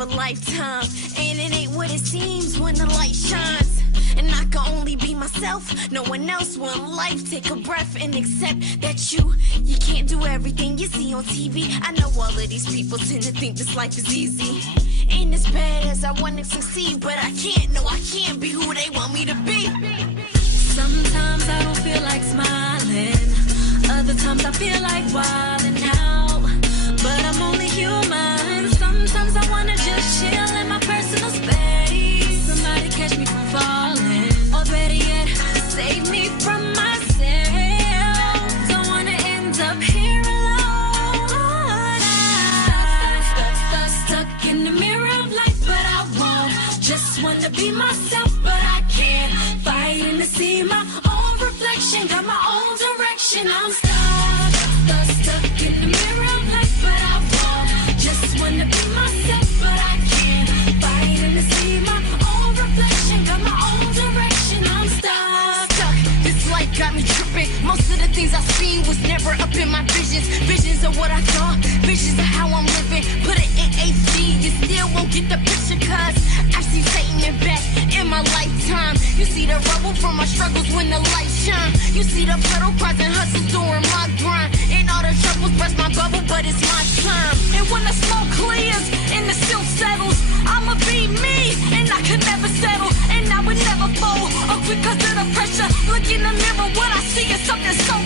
of a lifetime, and it ain't what it seems when the light shines. And I can only be myself, no one else. One life, take a breath and accept that you can't do everything you see on TV. I know all of these people tend to think this life is easy. Ain't as bad as I want to succeed, but I can't, no I can't be who they want me to be. Sometimes I don't feel like smiling, other times I feel like wilding out, but I'm only human. Sometimes I wanna just chill in my personal space, somebody catch me from falling, or better yet, save me from myself. Don't wanna end up here alone. Stuck in the mirror of life, but I won't. Just wanna be myself, but I can't. Fighting to see my own reflection, got my own direction. I'm stuck in the mirror of life, but I won't. Just wanna be myself, but I can't. Fighting to see my own reflection, got my own direction. I'm stuck. This life got me tripping. Most of the things I seen was never up in my visions. Visions of what I thought, visions of how I'm living. Put it in HD, you still won't get the picture, cause I see Satan and back in my lifetime. You see the rubble from my struggles when the light shine. You see the puddle cries and hustles during my grind. And all the troubles burst my bubble, but it's my time. And when the smoke clears and the silt settles, I'ma be me, and I can never settle, and I would never fold. Because of the pressure, look in the mirror, what I see is something so